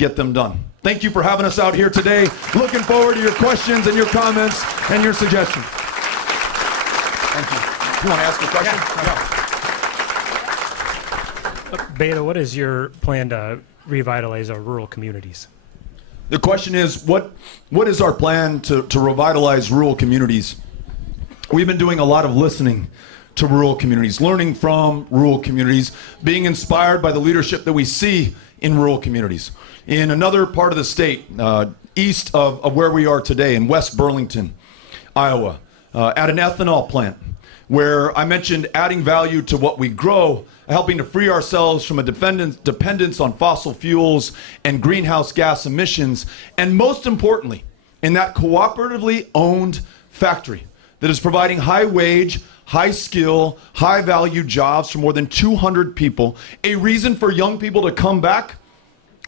get them done. Thank you for having us out here today. Looking forward to your questions and your comments and your suggestions. Thank you. You want to ask a question? Yeah. Beto, what is your plan to revitalize our rural communities? The question is, what is our plan to revitalize rural communities? We've been doing a lot of listening to rural communities, learning from rural communities, being inspired by the leadership that we see in rural communities. In another part of the state, east of where we are today, in West Burlington, Iowa, at an ethanol plant, where I mentioned adding value to what we grow, helping to free ourselves from a dependence on fossil fuels and greenhouse gas emissions, and most importantly, in that cooperatively owned factory that is providing high wage, high skill, high value jobs for more than 200 people, a reason for young people to come back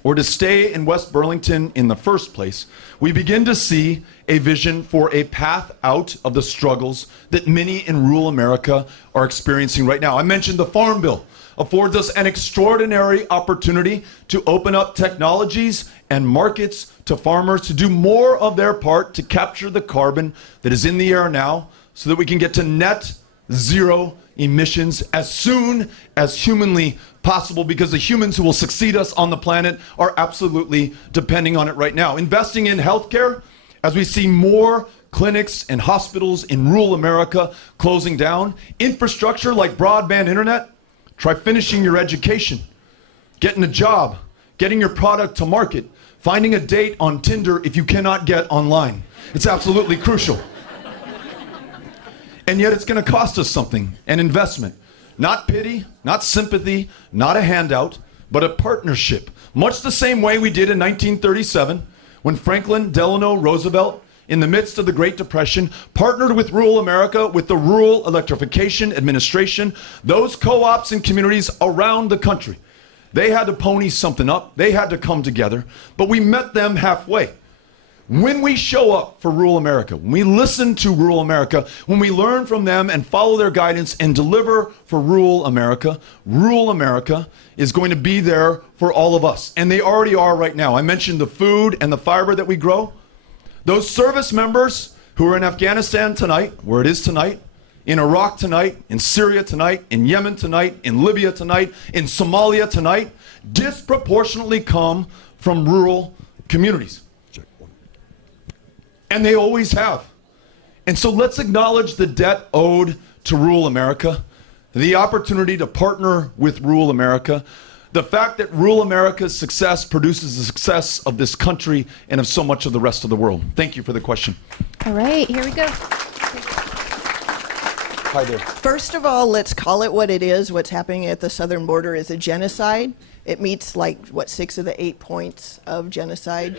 or to stay in West Burlington in the first place. We begin to see a vision for a path out of the struggles that many in rural America are experiencing right now. I mentioned the Farm Bill affords us an extraordinary opportunity to open up technologies and markets to farmers to do more of their part to capture the carbon that is in the air now so that we can get to net zero emissions as soon as humanly possible, because the humans who will succeed us on the planet are absolutely depending on it right now. Investing in healthcare, as we see more clinics and hospitals in rural America closing down. Infrastructure like broadband internet. Try finishing your education, getting a job, getting your product to market, finding a date on Tinder if you cannot get online. It's absolutely crucial. And yet it's going to cost us something, an investment. Not pity, not sympathy, not a handout, but a partnership. Much the same way we did in 1937 when Franklin Delano Roosevelt, in the midst of the Great Depression, partnered with rural America with the Rural Electrification Administration, those co-ops and communities around the country. They had to pony something up. They had to come together, but we met them halfway. When we show up for rural America, when we listen to rural America, when we learn from them and follow their guidance and deliver for rural America is going to be there for all of us. And they already are right now. I mentioned the food and the fiber that we grow. Those service members who are in Afghanistan tonight, where it is tonight, in Iraq tonight, in Syria tonight, in Yemen tonight, in Libya tonight, in Somalia tonight, disproportionately come from rural communities. And they always have. And so let's acknowledge the debt owed to rural America, the opportunity to partner with rural America, the fact that rural America's success produces the success of this country and of so much of the rest of the world. Thank you for the question. All right, here we go. Hi there. First of all, let's call it what it is. What's happening at the southern border is a genocide. It meets 6 of the 8 points of genocide.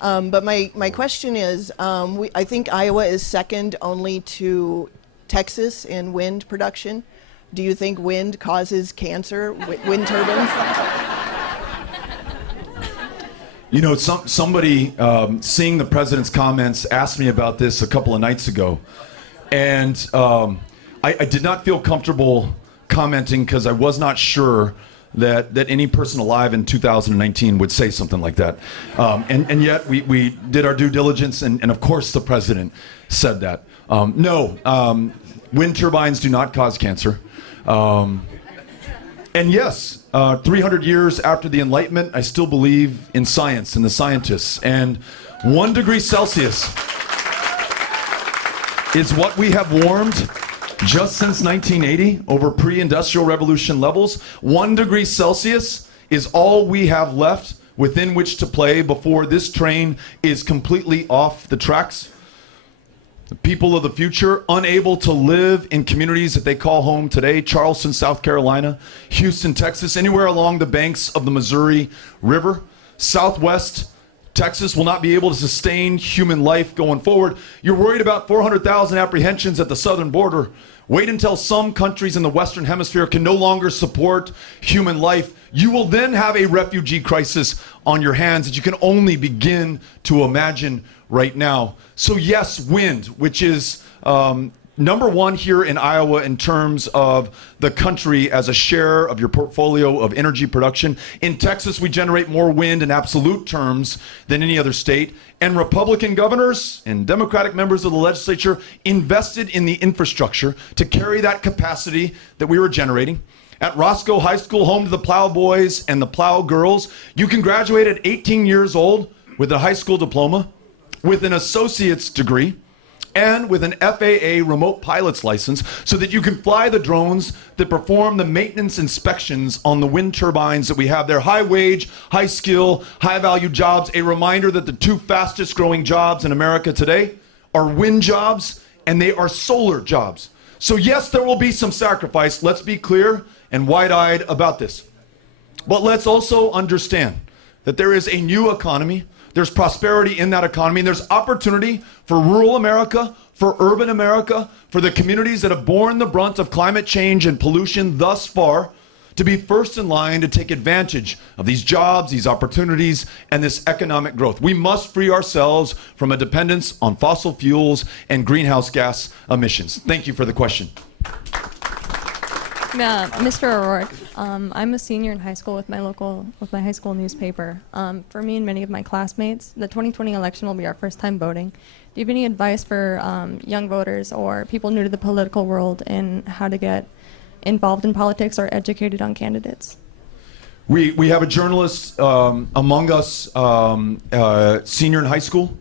But my question is, I think Iowa is second only to Texas in wind production. Do you think wind causes cancer, wind turbines? You know, somebody seeing the president's comments asked me about this a couple of nights ago. And I did not feel comfortable commenting because I was not sure that any person alive in 2019 would say something like that. And yet we did our due diligence, and of course the president said that. No, wind turbines do not cause cancer. And yes, 300 years after the Enlightenment, I still believe in science and the scientists. And 1 degree Celsius is what we have warmed just since 1980 over pre-industrial revolution levels. 1 degree Celsius is all we have left within which to play before this train is completely off the tracks. The people of the future, unable to live in communities that they call home today, Charleston, South Carolina, Houston, Texas, anywhere along the banks of the Missouri River, Southwest Texas will not be able to sustain human life going forward. You're worried about 400,000 apprehensions at the southern border. Wait until some countries in the Western Hemisphere can no longer support human life. You will then have a refugee crisis on your hands that you can only begin to imagine right now. So yes, wind, which is number one here in Iowa in terms of the country as a share of your portfolio of energy production. In Texas, we generate more wind in absolute terms than any other state. And Republican governors and Democratic members of the legislature invested in the infrastructure to carry that capacity that we were generating. At Roscoe High School, home to the Plow Boys and the Plow Girls, you can graduate at 18 years old with a high school diploma, with an associate's degree, and with an FAA remote pilot's license so that you can fly the drones that perform the maintenance inspections on the wind turbines that we have there. High wage, high skill, high value jobs. A reminder that the two fastest growing jobs in America today are wind jobs and they are solar jobs. So yes, there will be some sacrifice. Let's be clear and wide-eyed about this. But let's also understand that there is a new economy. There's prosperity in that economy, and there's opportunity for rural America, for urban America, for the communities that have borne the brunt of climate change and pollution thus far to be first in line to take advantage of these jobs, these opportunities, and this economic growth. We must free ourselves from a dependence on fossil fuels and greenhouse gas emissions. Thank you for the question. Mr. O'Rourke, I'm a senior in high school with my high school newspaper. For me and many of my classmates, the 2020 election will be our first time voting. Do you have any advice for young voters or people new to the political world in how to get involved in politics or educated on candidates? We have a journalist among us, senior in high school,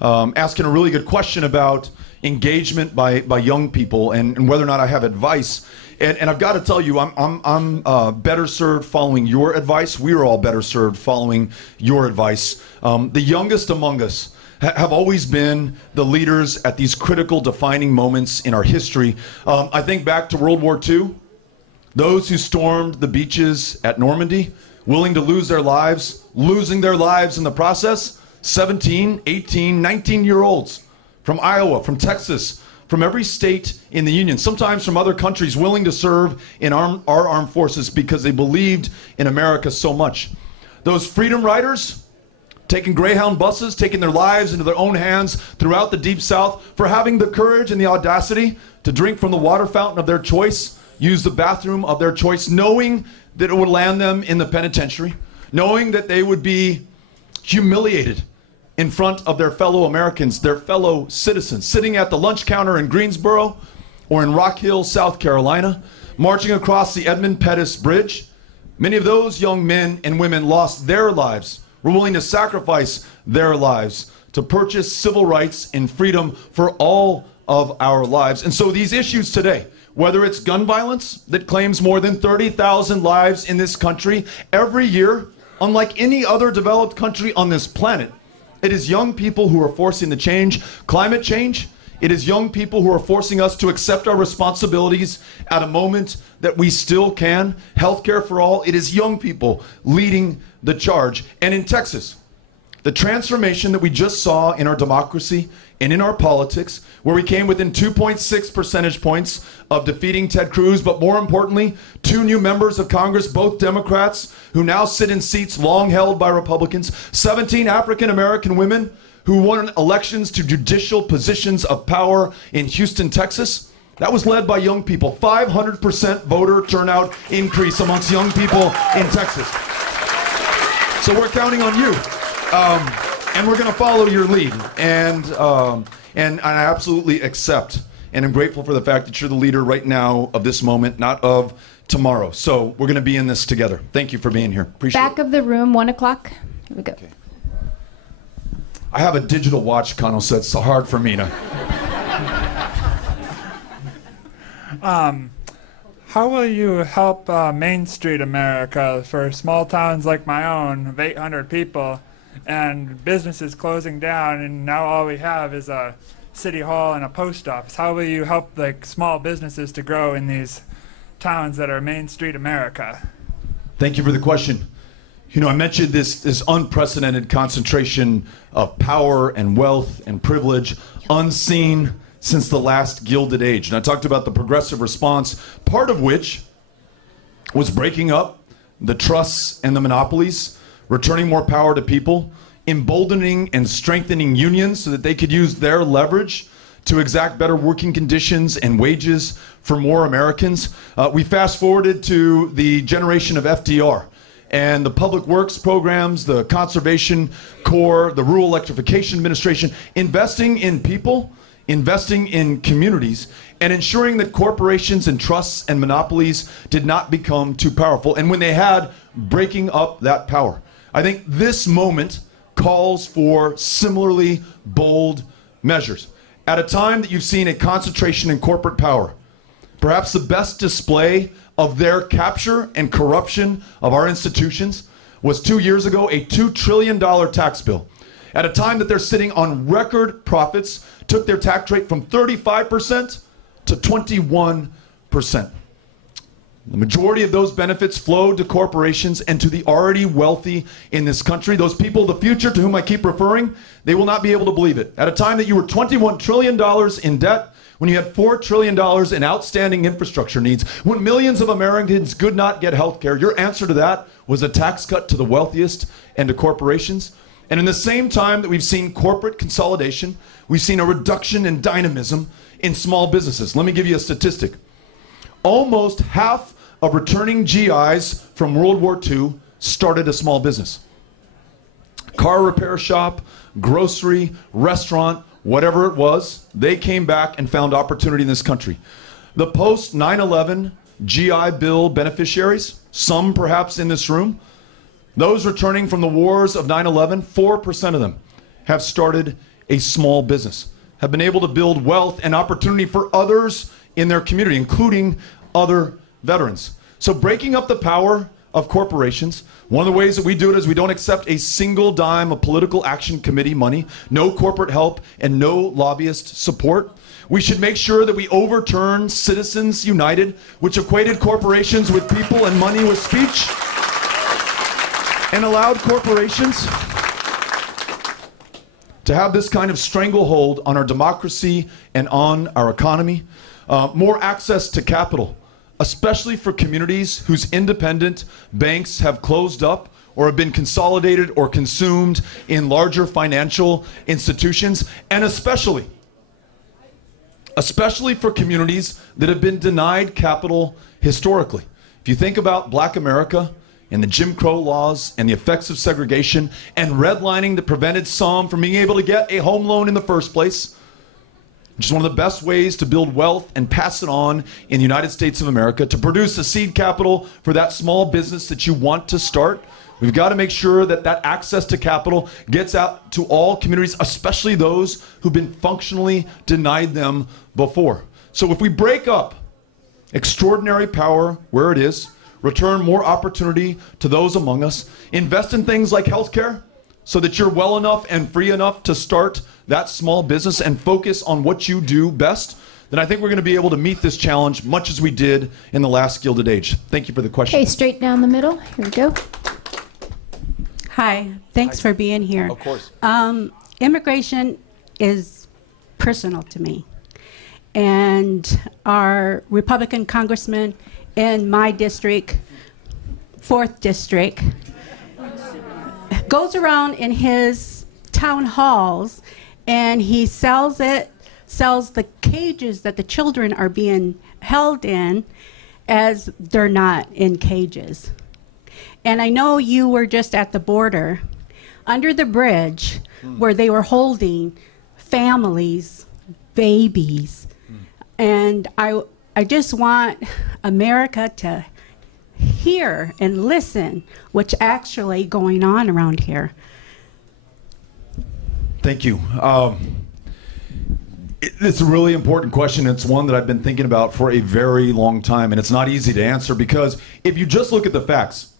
asking a really good question about engagement by young people and whether or not I have advice. And I've got to tell you, I'm better served following your advice. We are all better served following your advice. The youngest among us have always been the leaders at these critical defining moments in our history. I think back to World War II, those who stormed the beaches at Normandy, willing to lose their lives, losing their lives in the process, 17, 18, 19-year-olds from Iowa, from Texas, from every state in the Union, sometimes from other countries, willing to serve in our armed forces because they believed in America so much. Those freedom riders, taking Greyhound buses, taking their lives into their own hands throughout the Deep South, for having the courage and the audacity to drink from the water fountain of their choice, use the bathroom of their choice, knowing that it would land them in the penitentiary, knowing that they would be humiliated in front of their fellow Americans, their fellow citizens, sitting at the lunch counter in Greensboro or in Rock Hill, South Carolina, marching across the Edmund Pettus Bridge. Many of those young men and women lost their lives, were willing to sacrifice their lives to purchase civil rights and freedom for all of our lives. And so these issues today, whether it's gun violence that claims more than 30,000 lives in this country every year, unlike any other developed country on this planet, it is young people who are forcing the change. Climate change, it is young people who are forcing us to accept our responsibilities at a moment that we still can. Healthcare for all, it is young people leading the charge. And in Texas, the transformation that we just saw in our democracy and in our politics, where we came within 2.6 percentage points of defeating Ted Cruz, but more importantly, 2 new members of Congress, both Democrats, who now sit in seats long held by Republicans, 17 African American women who won elections to judicial positions of power in Houston, Texas. That was led by young people. 500% voter turnout increase amongst young people in Texas. So we're counting on you. And we're going to follow your lead. And I absolutely accept and I'm grateful for the fact that you're the leader right now of this moment, not of tomorrow. So we're going to be in this together. Thank you for being here. Appreciate it. Back of the room, 1 o'clock. Here we go. Okay. I have a digital watch, Connell, so it's so hard for me to... How will you help Main Street America for small towns like my own of 800 people and businesses closing down, and now all we have is a city hall and a post office? How will you help like small businesses to grow in these towns that are Main Street America? Thank you for the question. You know, I mentioned this unprecedented concentration of power and wealth and privilege, unseen since the last Gilded Age. And I talked about the progressive response, part of which was breaking up the trusts and the monopolies, returning more power to people, emboldening and strengthening unions so that they could use their leverage to exact better working conditions and wages for more Americans. We fast forwarded to the generation of FDR and the public works programs, the Conservation Corps, the Rural Electrification Administration, investing in people, investing in communities, and ensuring that corporations and trusts and monopolies did not become too powerful. And when they had, breaking up that power. I think this moment calls for similarly bold measures. At a time that you've seen a concentration in corporate power, perhaps the best display of their capture and corruption of our institutions was 2 years ago, a $2 trillion tax bill. At a time that they're sitting on record profits, took their tax rate from 35% to 21%. The majority of those benefits flowed to corporations and to the already wealthy in this country. Those people, the future, to whom I keep referring, they will not be able to believe it. At a time that you were $21 trillion in debt, when you had $4 trillion in outstanding infrastructure needs, when millions of Americans could not get health care, your answer to that was a tax cut to the wealthiest and to corporations. And in the same time that we've seen corporate consolidation, we've seen a reduction in dynamism in small businesses. Let me give you a statistic. Almost half of returning GIs from World War II started a small business. Car repair shop, grocery, restaurant, whatever it was, they came back and found opportunity in this country. The post 9/11 GI Bill beneficiaries, some perhaps in this room, those returning from the wars of 9/11, 4% of them have started a small business, have been able to build wealth and opportunity for others in their community, including other veterans. So breaking up the power of corporations, one of the ways that we do it is we don't accept a single dime of political action committee money, no corporate help, and no lobbyist support. We should make sure that we overturn Citizens United, which equated corporations with people and money with speech, and allowed corporations to have this kind of stranglehold on our democracy and on our economy. More access to capital, especially for communities whose independent banks have closed up or have been consolidated or consumed in larger financial institutions, and especially for communities that have been denied capital historically. If you think about Black America and the Jim Crow laws and the effects of segregation and redlining that prevented some from being able to get a home loan in the first place, which is one of the best ways to build wealth and pass it on in the United States of America, to produce a seed capital for that small business that you want to start. We've got to make sure that that access to capital gets out to all communities, especially those who've been functionally denied them before. So if we break up extraordinary power where it is, return more opportunity to those among us, invest in things like healthcare so that you're well enough and free enough to start that small business and focus on what you do best, then I think we're going to be able to meet this challenge much as we did in the last Gilded Age. Thank you for the question. Okay, straight down the middle. Here we go. Hi, thanks for being here. Of course. Immigration is personal to me. And our Republican congressman in my district, 4th district, goes around in his town halls and he sells the cages that the children are being held in as they're not in cages. And I know you were just at the border, under the bridge, where they were holding families, babies. And I just want America to hear and listen what's actually going on around here. Thank you. It's a really important question. It's one that I've been thinking about for a very long time, and it's not easy to answer because if you just look at the facts,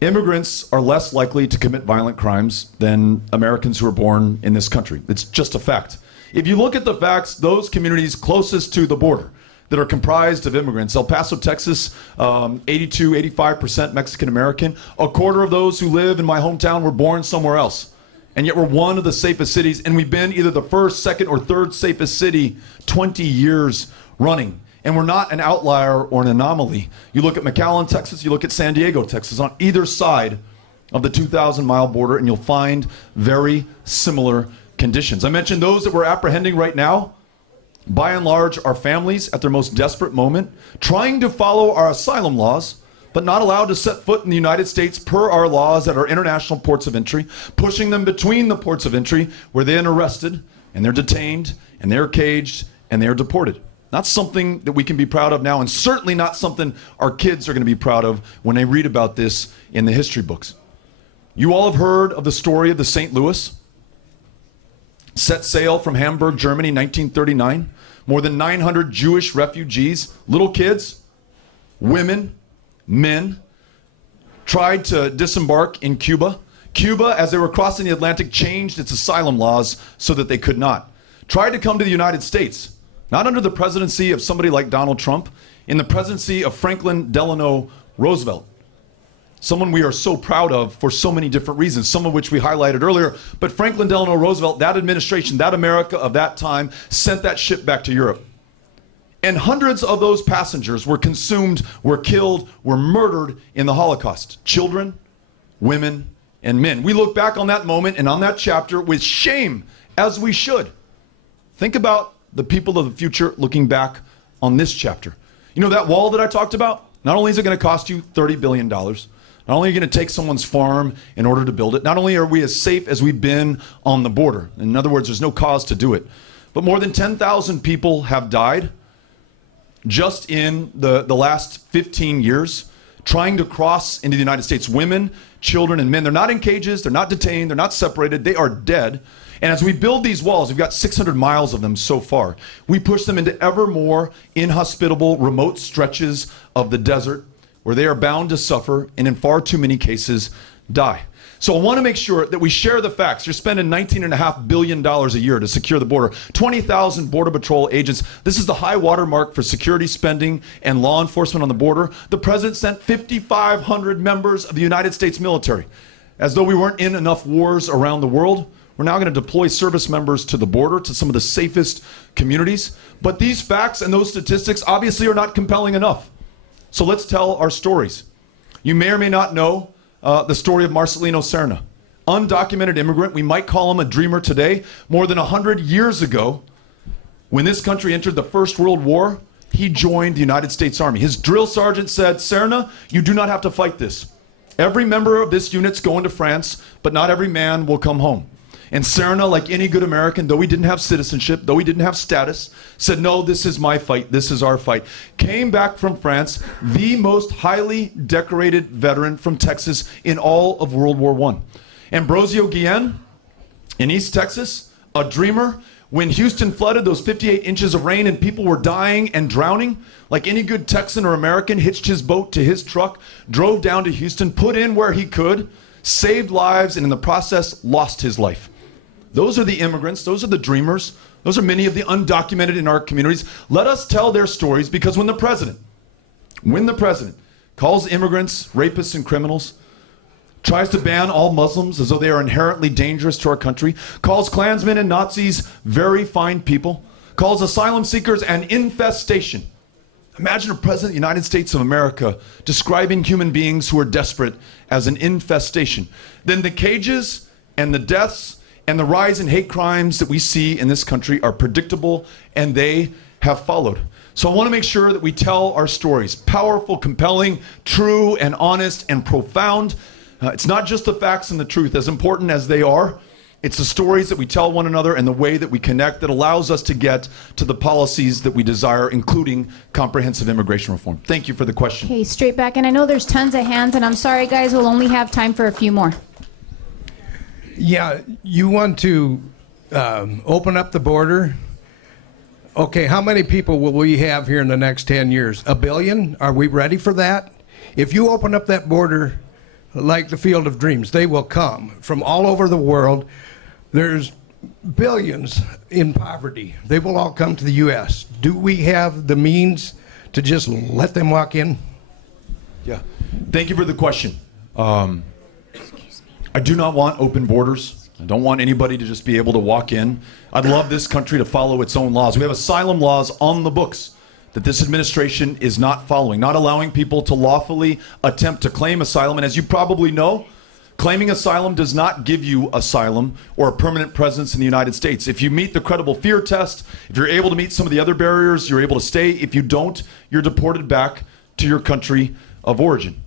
immigrants are less likely to commit violent crimes than Americans who are born in this country. It's just a fact. If you look at the facts, those communities closest to the border that are comprised of immigrants, El Paso, Texas, 82, 85% Mexican American. A quarter of those who live in my hometown were born somewhere else. And yet we're one of the safest cities, and we've been either the first, second, or third safest city 20 years running. And we're not an outlier or an anomaly. You look at McAllen, Texas, you look at San Diego, Texas, on either side of the 2,000-mile border, and you'll find very similar conditions. I mentioned those that we're apprehending right now, by and large, are families at their most desperate moment, trying to follow our asylum laws, but not allowed to set foot in the United States per our laws at our international ports of entry, pushing them between the ports of entry where they're arrested and they're detained and they're caged and they're deported. Not something that we can be proud of now, and certainly not something our kids are going to be proud of when they read about this in the history books. You all have heard of the story of the St. Louis. Set sail from Hamburg, Germany, 1939. More than 900 Jewish refugees, little kids, women, men, tried to disembark in Cuba. Cuba, as they were crossing the Atlantic, changed its asylum laws so that they could not. Tried to come to the United States, not under the presidency of somebody like Donald Trump, in the presidency of Franklin Delano Roosevelt. Someone we are so proud of for so many different reasons, some of which we highlighted earlier. But Franklin Delano Roosevelt, that administration, that America of that time, sent that ship back to Europe. And hundreds of those passengers were consumed, were killed, were murdered in the Holocaust. Children, women, and men. We look back on that moment and on that chapter with shame, as we should. Think about the people of the future looking back on this chapter. You know that wall that I talked about? Not only is it going to cost you $30 billion, not only are you going to take someone's farm in order to build it, not only are we as safe as we've been on the border, in other words, there's no cause to do it, but more than 10,000 people have died just in the last 15 years trying to cross into the United States. Women, children, and men. They're not in cages, they're not detained, they're not separated, they are dead. And as we build these walls, we've got 600 miles of them so far, we push them into ever more inhospitable, remote stretches of the desert where they are bound to suffer and in far too many cases die. So I want to make sure that we share the facts. You're spending $19.5 billion a year to secure the border. 20,000 Border Patrol agents. This is the high water mark for security spending and law enforcement on the border. The president sent 5,500 members of the United States military. As though we weren't in enough wars around the world, we're now going to deploy service members to the border, to some of the safest communities. But these facts and those statistics obviously are not compelling enough. So let's tell our stories. You may or may not know the story of Marcelino Serna. Undocumented immigrant, we might call him a dreamer today. More than 100 years ago, when this country entered the First World War, he joined the United States Army. His drill sergeant said, "Serna, you do not have to fight this. Every member of this unit's going to France, but not every man will come home." And Serna, like any good American, though he didn't have citizenship, though he didn't have status, said, "No, this is my fight, this is our fight." Came back from France, the most highly decorated veteran from Texas in all of World War I. Ambrosio Guillen, in East Texas, a dreamer. When Houston flooded, those 58 inches of rain and people were dying and drowning, like any good Texan or American, hitched his boat to his truck, drove down to Houston, put in where he could, saved lives, and in the process, lost his life. Those are the immigrants, those are the dreamers, those are many of the undocumented in our communities. Let us tell their stories, because when the president calls immigrants rapists and criminals, tries to ban all Muslims as though they are inherently dangerous to our country, calls Klansmen and Nazis very fine people, calls asylum seekers an infestation. Imagine a president of the United States of America describing human beings who are desperate as an infestation. Then the cages and the deaths and the rise in hate crimes that we see in this country are predictable, and they have followed. So I want to make sure that we tell our stories. Powerful, compelling, true, and honest, and profound. It's not just the facts and the truth, as important as they are. It's the stories that we tell one another and the way that we connect that allows us to get to the policies that we desire, including comprehensive immigration reform. Thank you for the question. Okay, straight back. And I know there's tons of hands, and I'm sorry, guys, we'll only have time for a few more. Yeah, you want to open up the border. Okay, how many people will we have here in the next 10 years? 1 billion? Are we ready for that? If you open up that border like the Field of Dreams, they will come from all over the world. There's billions in poverty. They will all come to the U.S. Do we have the means to just let them walk in? Yeah, thank you for the question. I do not want open borders. I don't want anybody to just be able to walk in. I'd love this country to follow its own laws. We have asylum laws on the books that this administration is not following, not allowing people to lawfully attempt to claim asylum. And as you probably know, Claiming asylum does not give you asylum or a permanent presence in the United States. If you meet the credible fear test, if you're able to meet some of the other barriers, you're able to stay. If you don't, you're deported back to your country of origin.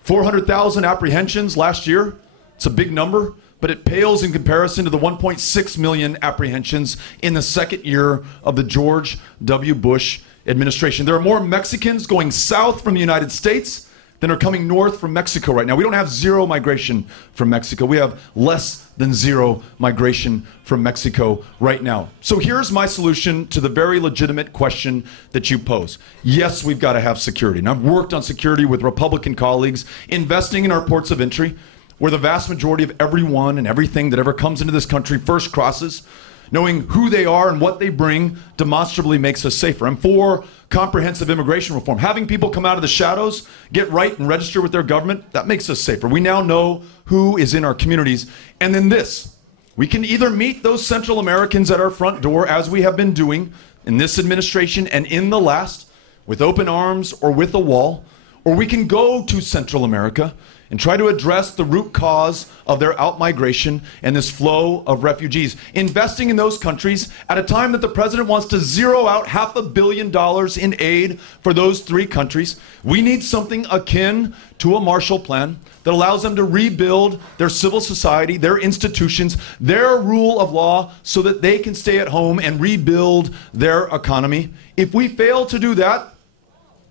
400,000 apprehensions last year. It's a big number, but it pales in comparison to the 1.6 million apprehensions in the second year of the George W. Bush administration. There are more Mexicans going south from the United States than are coming north from Mexico right now. We don't have zero migration from Mexico. We have less than zero migration from Mexico right now. So here's my solution to the very legitimate question that you pose. Yes, we've got to have security. And I've worked on security with Republican colleagues, investing in our ports of entry, where the vast majority of everyone and everything that ever comes into this country first crosses. Knowing who they are and what they bring demonstrably makes us safer. I'm for comprehensive immigration reform. Having people come out of the shadows, get right and register with their government, that makes us safer. We now know who is in our communities. And then this, we can either meet those Central Americans at our front door, as we have been doing in this administration and in the last, with open arms or with a wall, or we can go to Central America and try to address the root cause of their outmigration and this flow of refugees. Investing in those countries at a time that the president wants to zero out $500 million in aid for those three countries. We need something akin to a Marshall Plan that allows them to rebuild their civil society, their institutions, their rule of law, so that they can stay at home and rebuild their economy. If we fail to do that,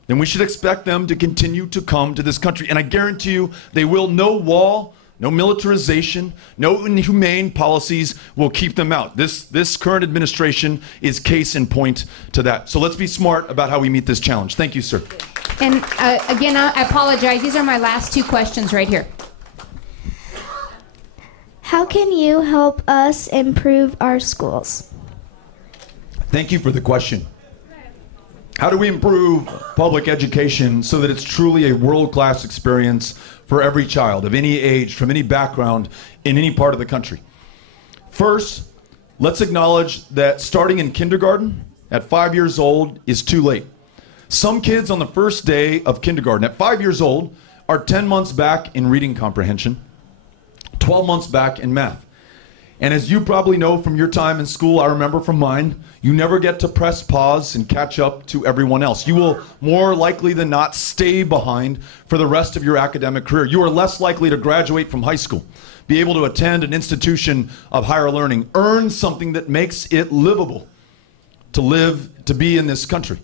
then we should expect them to continue to come to this country. And I guarantee you they will. No wall, no militarization, no inhumane policies will keep them out. This current administration is case in point to that. So let's be smart about how we meet this challenge. Thank you, sir. And again, I apologize. These are my last two questions right here. How can you help us improve our schools? Thank you for the question. How do we improve public education so that it's truly a world-class experience for every child of any age, from any background, in any part of the country? First, let's acknowledge that starting in kindergarten at 5 years old is too late. Some kids on the first day of kindergarten at 5 years old are 10 months back in reading comprehension, 12 months back in math. And as you probably know from your time in school, I remember from mine, you never get to press pause and catch up to everyone else. You will more likely than not stay behind for the rest of your academic career. You are less likely to graduate from high school, be able to attend an institution of higher learning, earn something that makes it livable to live, to be in this country.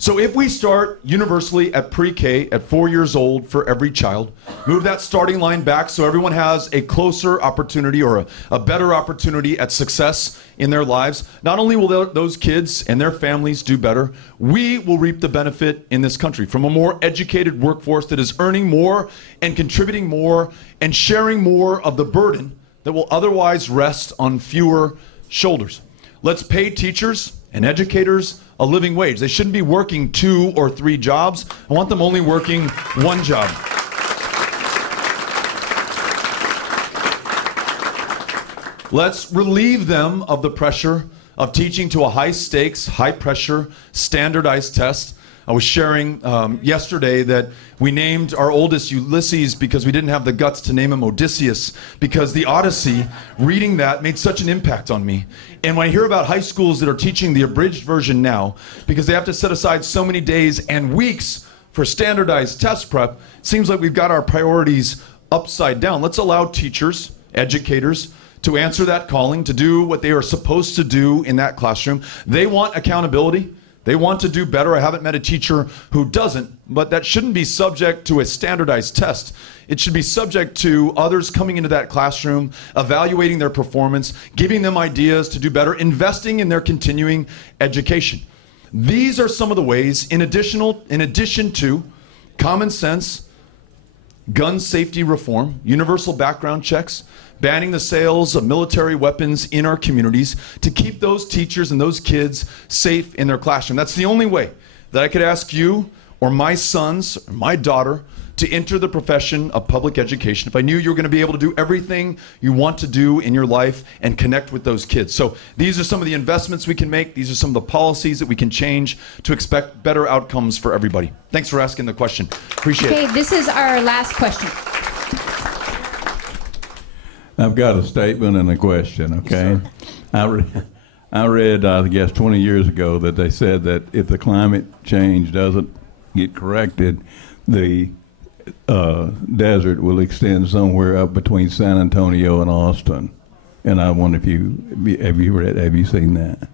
So if we start universally at pre-K at 4 years old for every child, move that starting line back so everyone has a closer opportunity or a better opportunity at success in their lives, not only will those kids and their families do better, we will reap the benefit in this country from a more educated workforce that is earning more and contributing more and sharing more of the burden that will otherwise rest on fewer shoulders. Let's pay teachers and educators a living wage. They shouldn't be working 2 or 3 jobs. I want them only working 1 job. Let's relieve them of the pressure of teaching to a high-stakes, high-pressure, standardized test. I was sharing yesterday that we named our oldest Ulysses because we didn't have the guts to name him Odysseus, because the Odyssey, reading that, made such an impact on me. And when I hear about high schools that are teaching the abridged version now, because they have to set aside so many days and weeks for standardized test prep, it seems like we've got our priorities upside down. Let's allow teachers, educators, to answer that calling, to do what they are supposed to do in that classroom. They want accountability. They want to do better. I haven't met a teacher who doesn't, but that shouldn't be subject to a standardized test. It should be subject to others coming into that classroom, evaluating their performance, giving them ideas to do better, investing in their continuing education. These are some of the ways, in addition to common sense, gun safety reform, universal background checks, banning the sales of military weapons in our communities, to keep those teachers and those kids safe in their classroom. That's the only way that I could ask you or my sons or my daughter to enter the profession of public education if I knew you were going to be able to do everything you want to do in your life and connect with those kids. So these are some of the investments we can make. These are some of the policies that we can change to expect better outcomes for everybody. Thanks for asking the question. Appreciate it. Okay, this is our last question. I've got a statement and a question, okay? I read, I guess, 20 years ago that they said that if the climate change doesn't get corrected, the desert will extend somewhere up between San Antonio and Austin. And I wonder if have you seen that?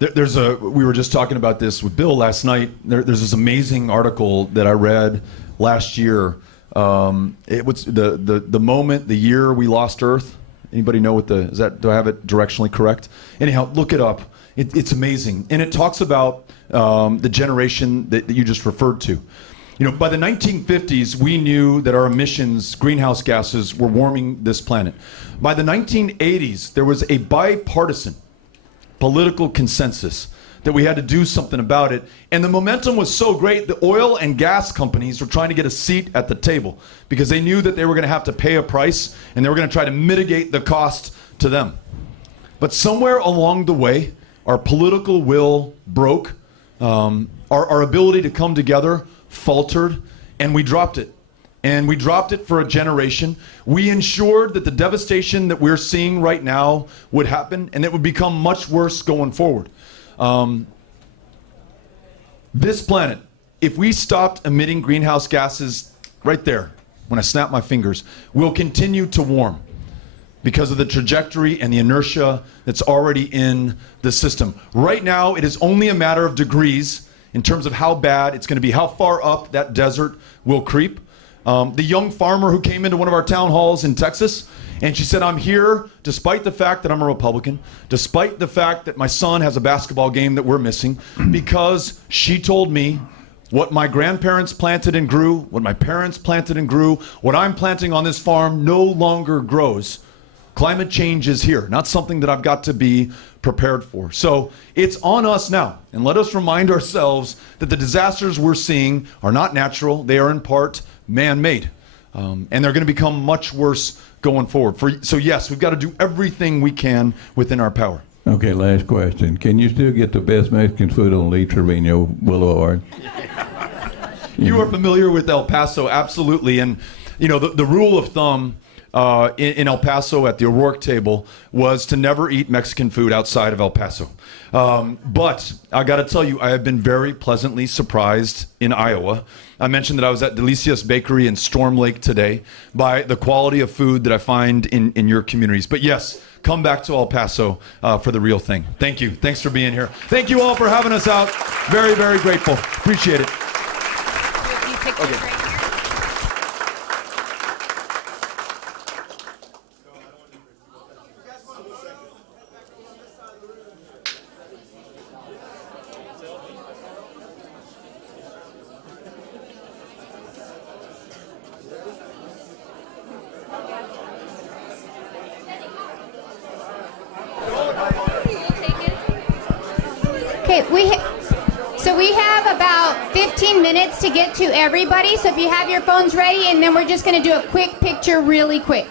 We were just talking about this with Bill last night. There's this amazing article that I read last year. It was the moment, the year we lost Earth. Anybody know do I have it directionally correct? Anyhow, look it up. It's amazing. And it talks about the generation that you just referred to. You know, by the 1950s, we knew that our emissions, greenhouse gases, were warming this planet. By the 1980s, there was a bipartisan political consensus that we had to do something about it. And the momentum was so great, the oil and gas companies were trying to get a seat at the table because they knew that they were going to have to pay a price and they were going to try to mitigate the cost to them. But somewhere along the way, our political will broke, our ability to come together faltered, and we dropped it. And we dropped it for a generation. We ensured that the devastation that we're seeing right now would happen, and it would become much worse going forward. This planet, if we stopped emitting greenhouse gases right there, when I snap my fingers, will continue to warm because of the trajectory and the inertia that's already in the system. Right now, it is only a matter of degrees in terms of how bad it's going to be, how far up that desert will creep. The young farmer who came into one of our town halls in Texas, and she said, I'm here despite the fact that I'm a Republican, despite the fact that my son has a basketball game that we're missing, because she told me what my grandparents planted and grew, what my parents planted and grew, what I'm planting on this farm no longer grows. Climate change is here, not something that I've got to be prepared for. So it's on us now, and let us remind ourselves that the disasters we're seeing are not natural, they are in part man-made, and they're going to become much worse going forward. So yes, we've got to do everything we can within our power. Okay, last question. Can you still get the best Mexican food on Lee Trevino Boulevard? You are familiar with El Paso, absolutely. And you know, the rule of thumb in El Paso at the O'Rourke table was to never eat Mexican food outside of El Paso. But I got to tell you, I have been very pleasantly surprised in Iowa. I mentioned that I was at Delicias Bakery in Storm Lake today by the quality of food that I find in your communities. But yes, come back to El Paso for the real thing. Thank you. Thanks for being here. Thank you all for having us out. Very, very grateful. Appreciate it. Okay. Okay, so we have about 15 minutes to get to everybody, so if you have your phones ready, and then we're just going to do a quick picture really quick.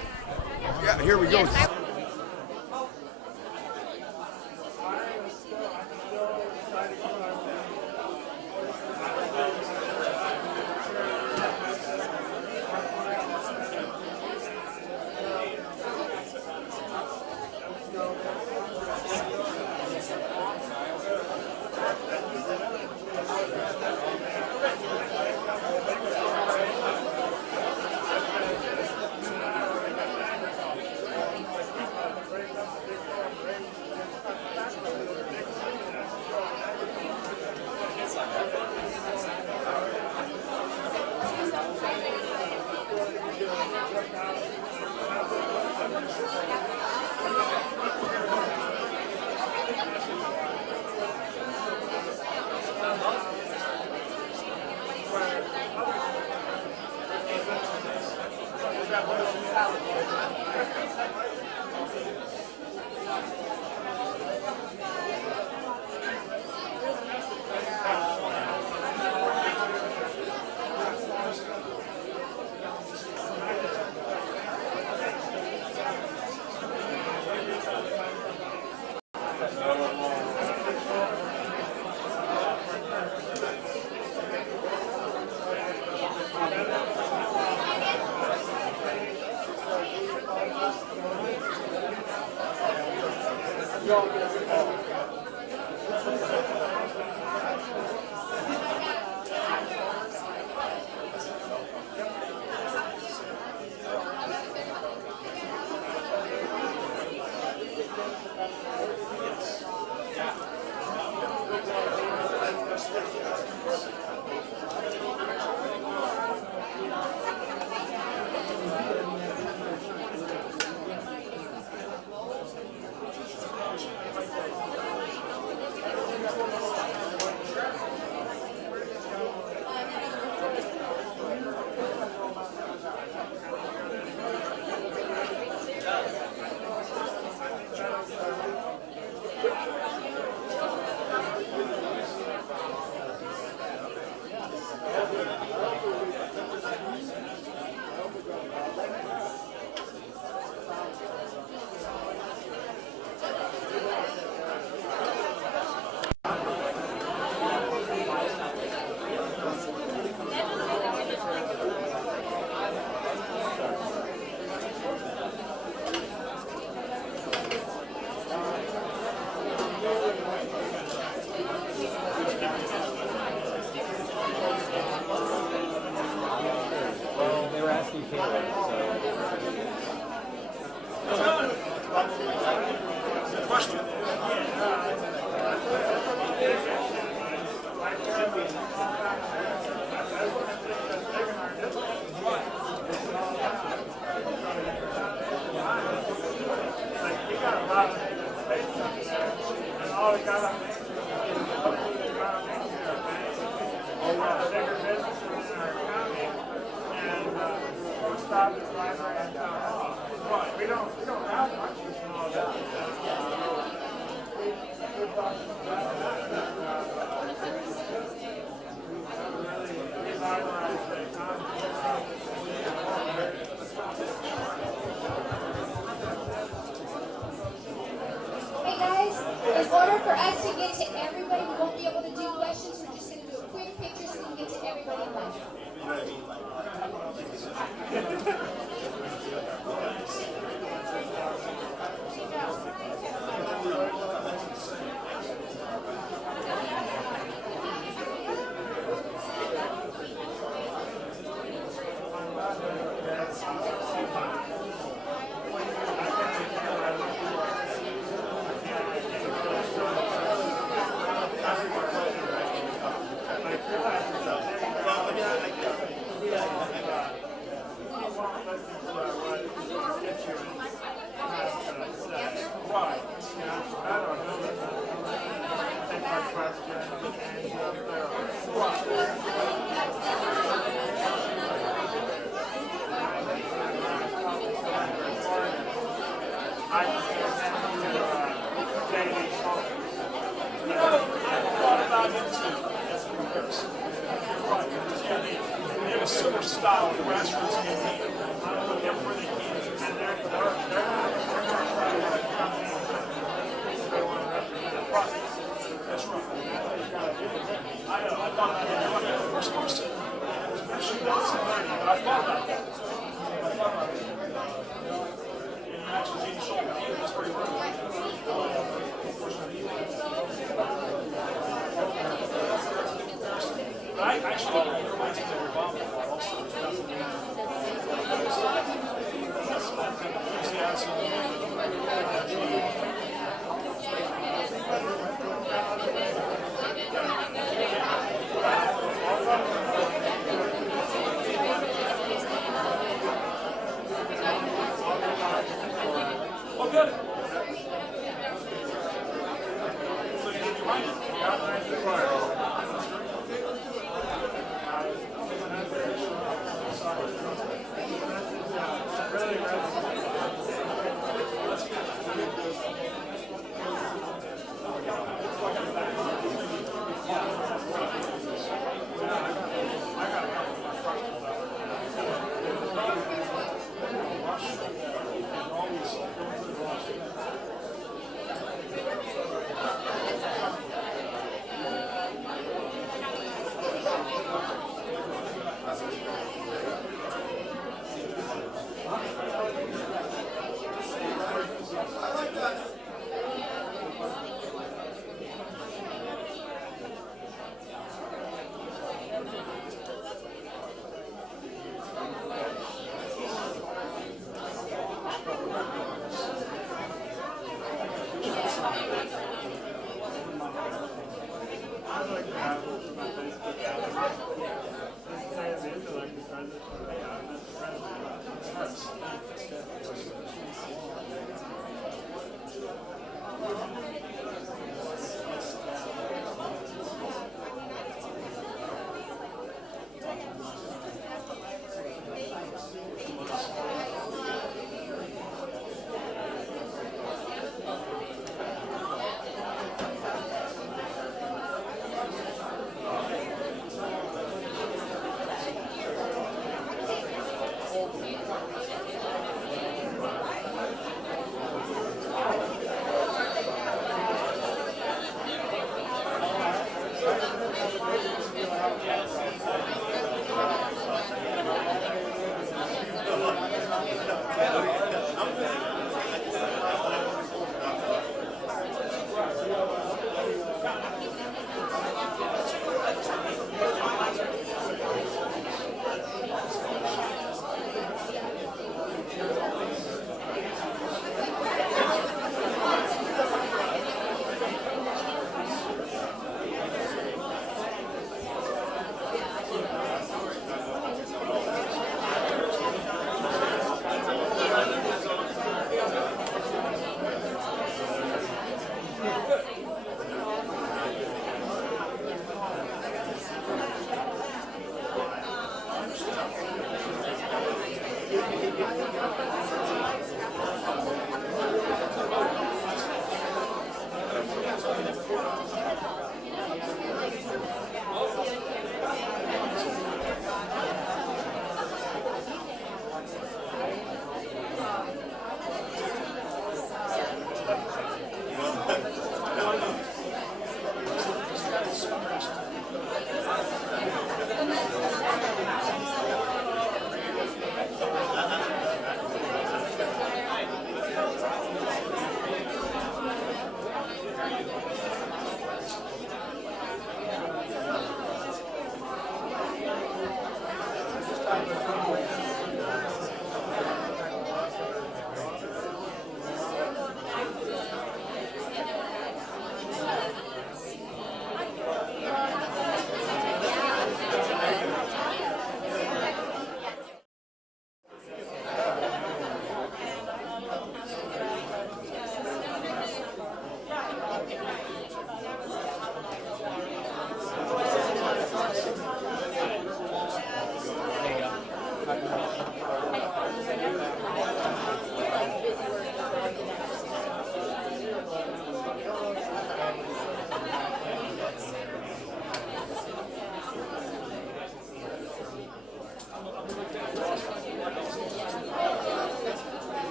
Yeah, here we go. Yes. Hey guys, in order for us to get to everybody, we won't be able to do questions. We're just going to do a quick picture so we can get to everybody in line.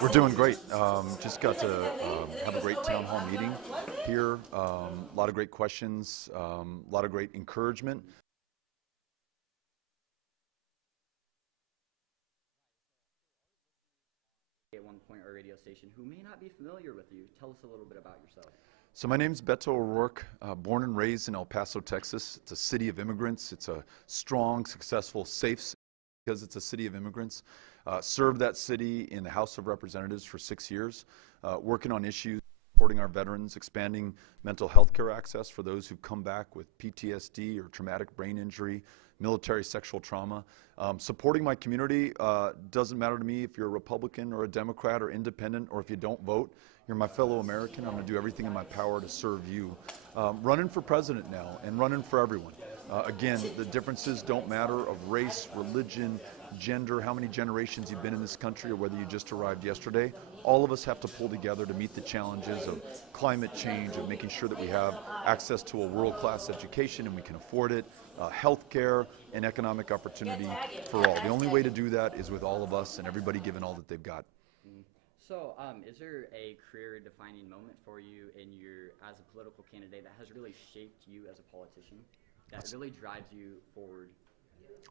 We're doing great. Just got to have a great town hall meeting here. A lot of great questions, a lot of great encouragement. At one point, our radio station, who may not be familiar with you, tell us a little bit about yourself. So my name's Beto O'Rourke, born and raised in El Paso, Texas. It's a city of immigrants. It's a strong, successful, safe city because it's a city of immigrants. Served that city in the House of Representatives for 6 years, working on issues supporting our veterans, expanding mental health care access for those who come back with PTSD or traumatic brain injury, military sexual trauma. Supporting my community doesn't matter to me if you're a Republican or a Democrat or independent, or if you don't vote. You're my fellow American. I'm going to do everything in my power to serve you. Running for president now and running for everyone. Again, the differences don't matter of race, religion, gender, how many generations you've been in this country, or whether you just arrived yesterday. All of us have to pull together to meet the challenges of climate change, of making sure that we have access to a world-class education and we can afford it, health care, and economic opportunity for all. The only way to do that is with all of us and everybody giving all that they've got. So, is there a career-defining moment for you as a political candidate that has really shaped you as a politician, that really drives you forward?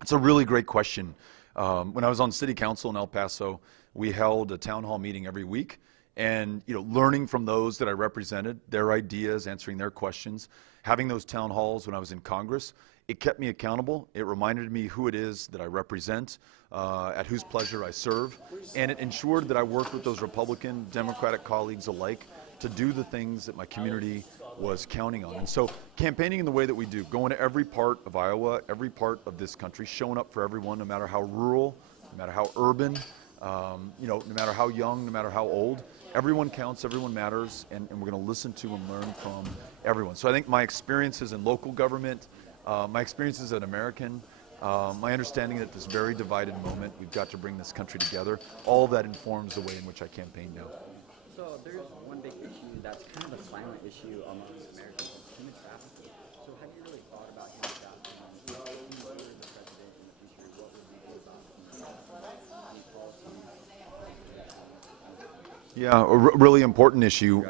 It's a really great question. When I was on city council in El Paso, we held a town hall meeting every week, and learning from those that I represented, their ideas, answering their questions, having those town halls when I was in Congress, it kept me accountable. It reminded me who it is that I represent, at whose pleasure I serve, and it ensured that I worked with those Republican, Democratic colleagues alike to do the things that my community was counting on. And so campaigning in the way that we do, going to every part of Iowa, every part of this country, showing up for everyone, no matter how rural, no matter how urban, no matter how young, no matter how old, everyone counts, everyone matters, and we're going to listen to and learn from everyone. So I think my experiences in local government, my experiences as an American, my understanding that this very divided moment, we've got to bring this country together, all of that informs the way in which I campaign now. So there's one big issue that's kind of a silent issue among Americans, human trafficking. So have you really thought about human trafficking? If you were the president in the future, what would you do about any policies? Yeah, a really important issue.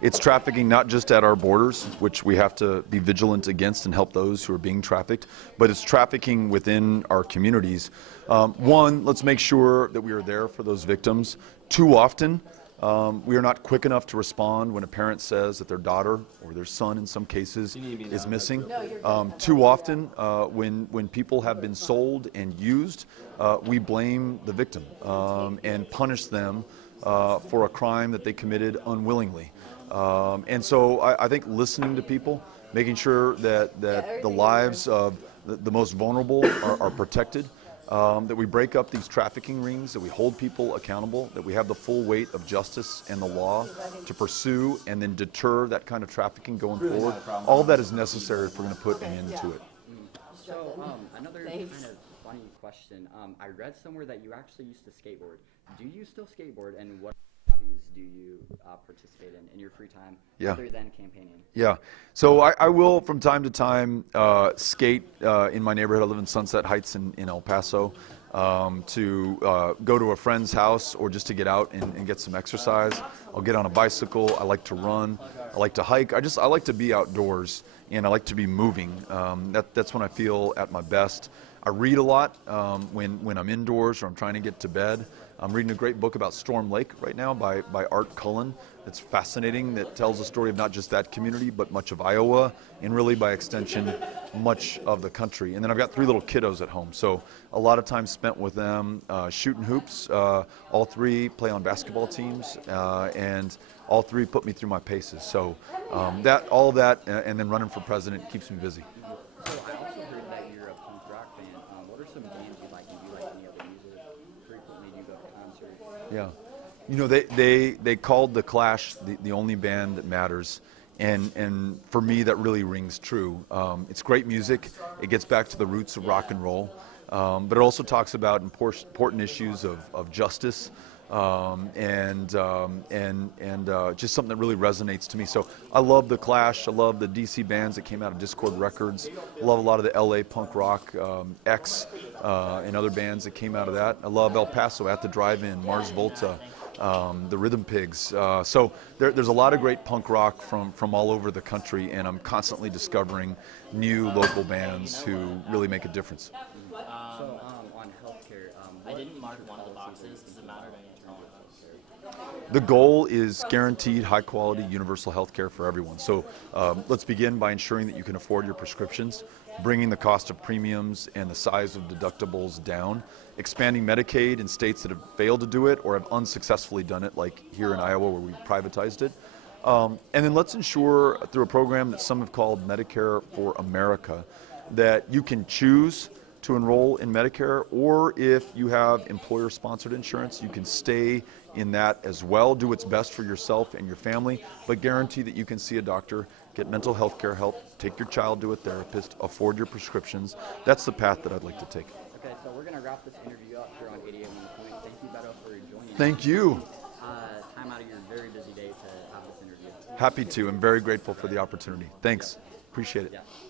It's trafficking not just at our borders, which we have to be vigilant against and help those who are being trafficked, but it's trafficking within our communities. One, let's make sure that we are there for those victims. Too often, we are not quick enough to respond when a parent says that their daughter or their son, in some cases, is missing. Too often, when people have been sold and used, we blame the victim and punish them for a crime that they committed unwillingly. And so I think listening to people, making sure that the lives of the most vulnerable are protected, that we break up these trafficking rings, that we hold people accountable, that we have the full weight of justice and the law to pursue and then deter that kind of trafficking going forward. All that is necessary if we're going to put an end to it. So another kind of funny question. I read somewhere that you actually used to skateboard. Do you still skateboard, and what hobbies do you participate in your free time other than campaigning? Yeah, so I will from time to time skate in my neighborhood. I live in Sunset Heights in El Paso, to go to a friend's house or just to get out and get some exercise. I'll get on a bicycle. I like to run. I like to hike. I like to be outdoors, and I like to be moving. That's when I feel at my best. I read a lot when I'm indoors or I'm trying to get to bed. I'm reading a great book about Storm Lake right now by Art Cullen. It's fascinating. That tells the story of not just that community, but much of Iowa, and really by extension, much of the country. And then I've got 3 little kiddos at home, so a lot of time spent with them shooting hoops. All 3 play on basketball teams, and all 3 put me through my paces. So all of that, and then running for president keeps me busy. So I also heard that you're a punk rock fan. What are some bands you like? Do you like any other music? Frequently, do you go to concerts? Yeah. They called The Clash the only band that matters. And for me, that really rings true. It's great music. It gets back to the roots of rock and roll. But it also talks about important issues of justice and just something that really resonates to me. So I love The Clash. I love the DC bands that came out of Discord Records. I love a lot of the LA punk rock, X, and other bands that came out of that. I love El Paso at the Drive-In, Mars Volta. The Rhythm Pigs. So there's a lot of great punk rock from all over the country, and I'm constantly discovering new local bands who really make a difference. On healthcare, I didn't mark one of the boxes. Does it matter to any term of healthcare? The goal is guaranteed high-quality universal health care for everyone. So let's begin by ensuring that you can afford your prescriptions, bringing the cost of premiums and the size of deductibles down, expanding Medicaid in states that have failed to do it or have unsuccessfully done it, like here in Iowa where we privatized it. And then let's ensure through a program that some have called Medicare for America that you can choose to enroll in Medicare, or if you have employer-sponsored insurance, you can stay in that as well. Do what's best for yourself and your family, but guarantee that you can see a doctor, get mental health care help, take your child to a therapist, afford your prescriptions. That's the path that I'd like to take. Okay, so we're going to wrap this interview up here on 88 On The Point. Thank you, Beto, for joining us. Thank you. Time out of your very busy day to have this interview. Happy to. I'm very grateful for the opportunity. Thanks. Appreciate it. Yeah.